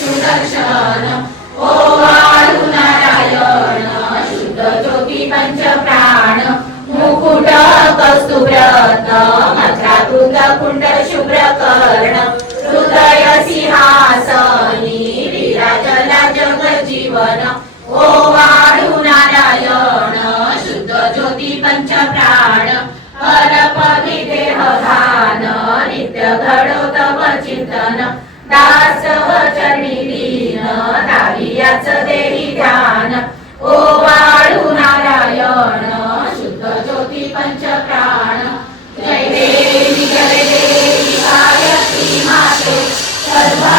सुदर्शन। ओ वायुनारायण शुद्ध ज्योती पंच प्राण मुकुट कस्तुव्रत मत्राकृत कुंड शुभ्र कर्ण हृदय सिंहासनी विराजला जग जीवन ओ वायुनारायण शुद्ध ज्योती पंच प्राण हर पविदेह घान नित्य घडोत चिंतन दासव चरणी दीन दारियाच देही ध्यान ओ वाळू नारायण शुद्ध ज्योती पंच प्राण जय देवी जय देवी माते. सर्वा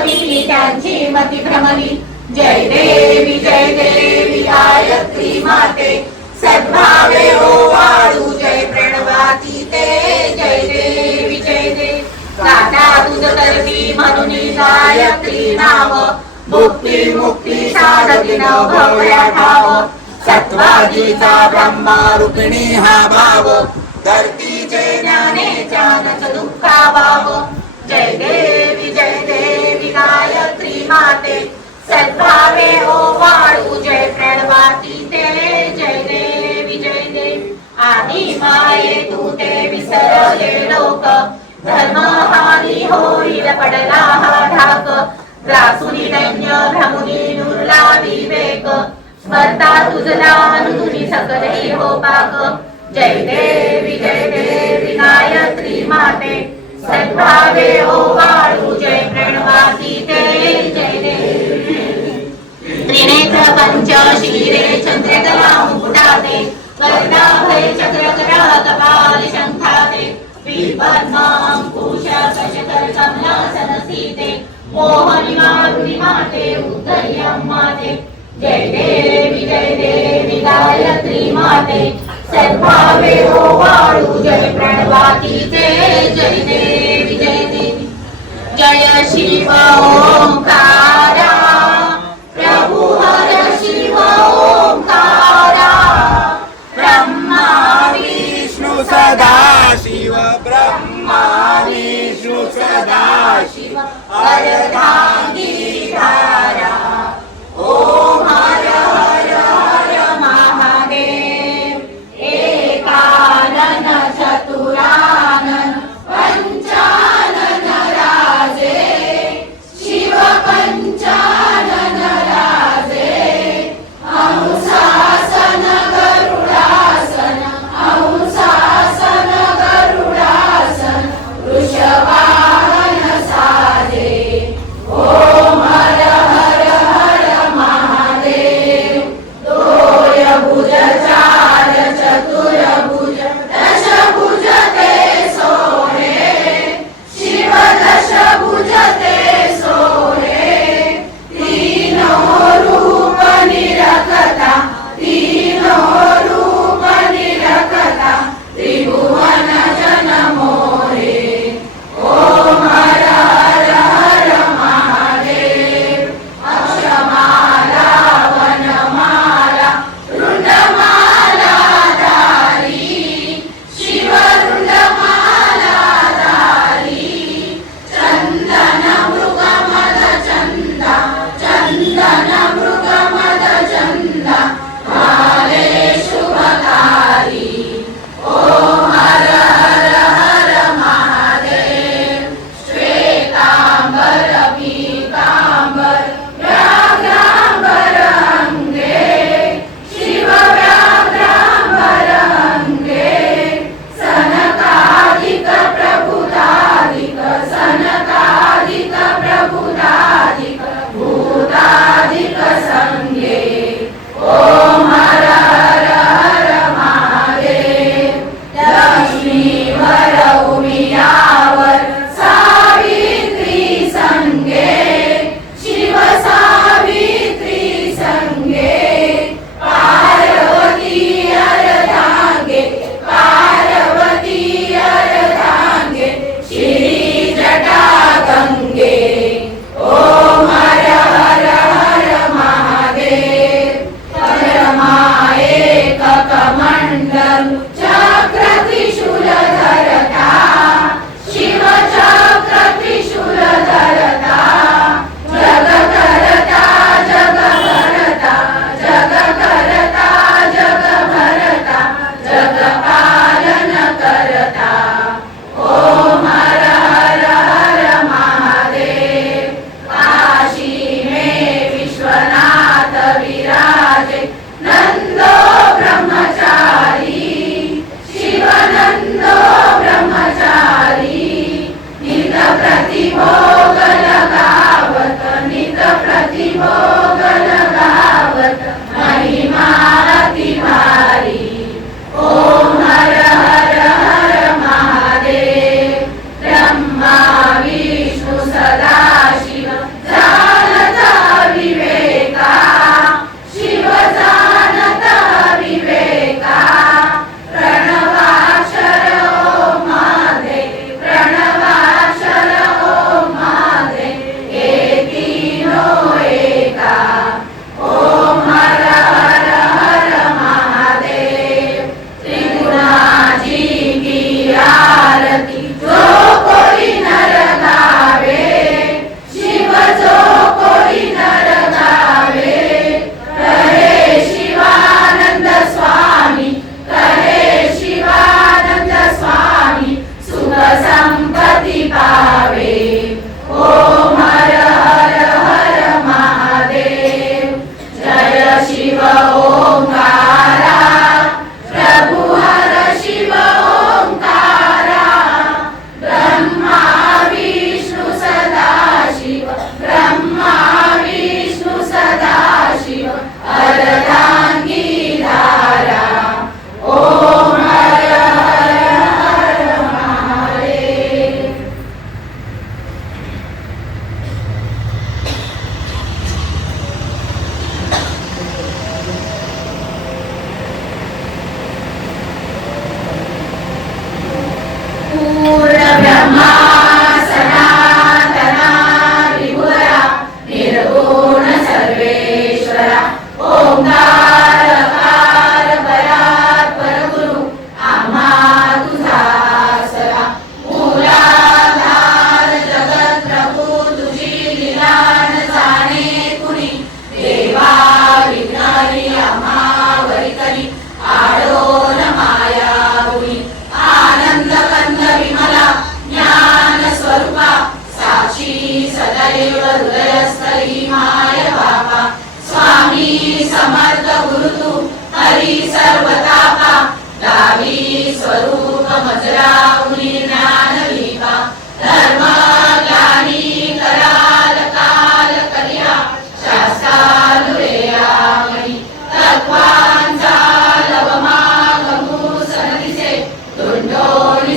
पाहवी त्यांची मती भ्रमली जय देवी जय देवी गायत्री माते. सद्भावे हो वाळू जय प्रणवाती ते. जय देवी जय देवी गाता तुझ करती म्हणून गायत्री नाव. मुक्ती मुक्ती साधती न भवया ठाव. सत्वादीचा ब्रह्मा रूपिणी हा भाव. धरतीचे ज्ञाने नच दुःखा भाव जय देवी जय माते। सद्भावे ओ वाळू जय प्रणवाती ते जय देवी जय देवी। आधी माये तू ते विसरले लोक धर्म हानी होईल पडला हा ढाक। ग्रासुनी दैन्य भ्रमुनी नुरला विवेक स्मरता तुझला अनुतुनी सकलही हो पाक। जय देवी जय देवी गायत्री माते। सद्भावे ओ वाळू त्रिनेत्र पंच शिरे चंद्रकला मुकुटाते वर्णाभय चक्र करा कपाल शंखाते विपद्मांकुश कशकर कमलासन सीते मोहनी मारुनी माते उद्धयं माते जय देवी जय देवी गायत्री माते सर्वावे हो वाळू जय प्रणवाती जय जय देवी जय देवी। जय Shiv Omkar. Fire come.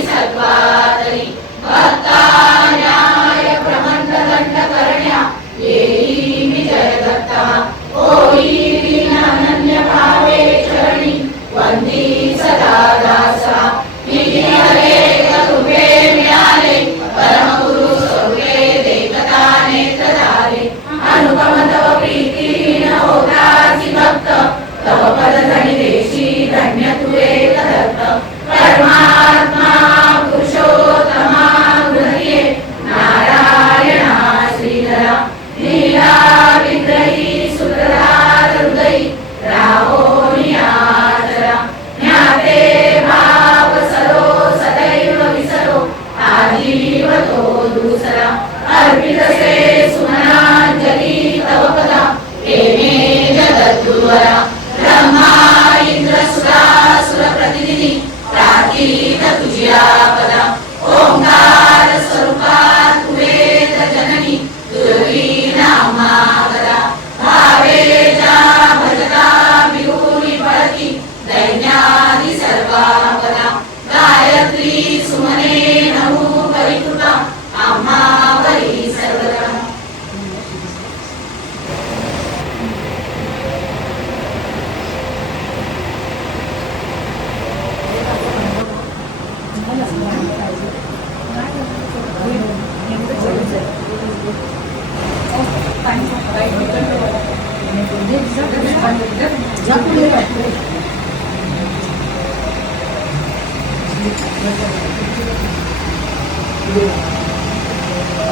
是吧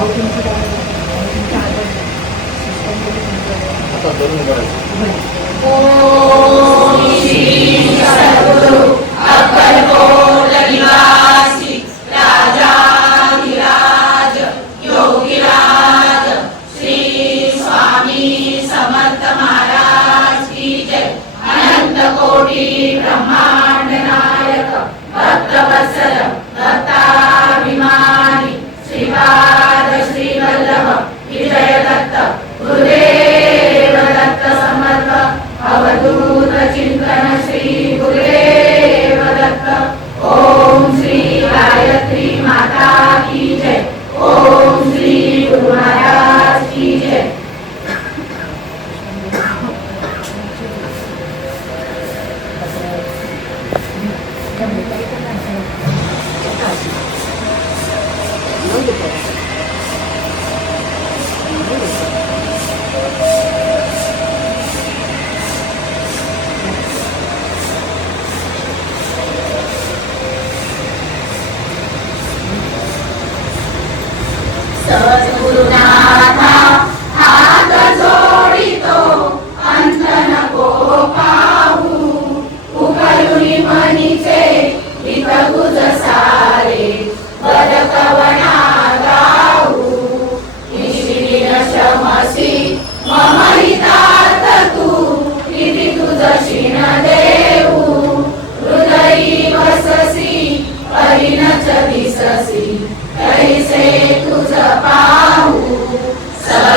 Akkalkot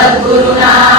सद्गुरुनाथा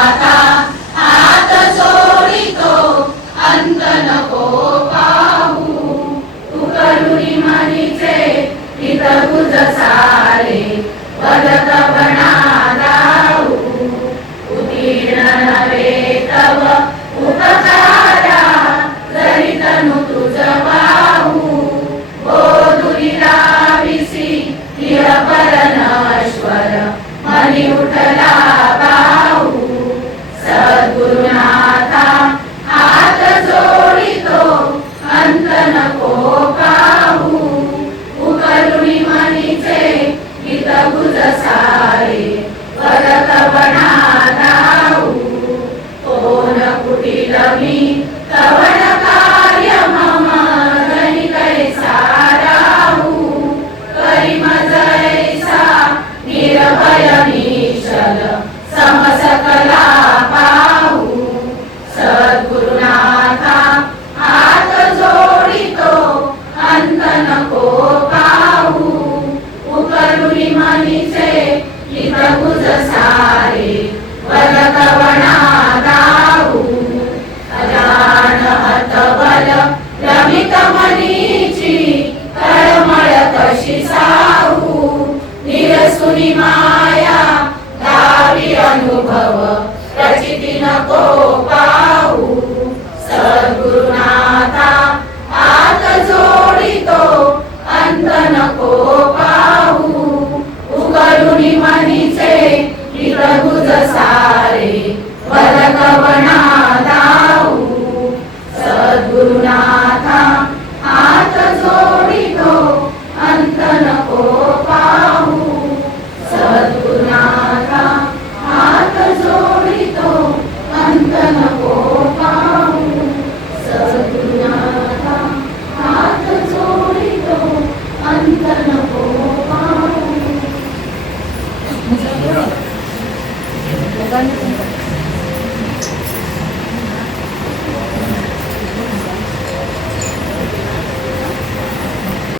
Vamos dançar.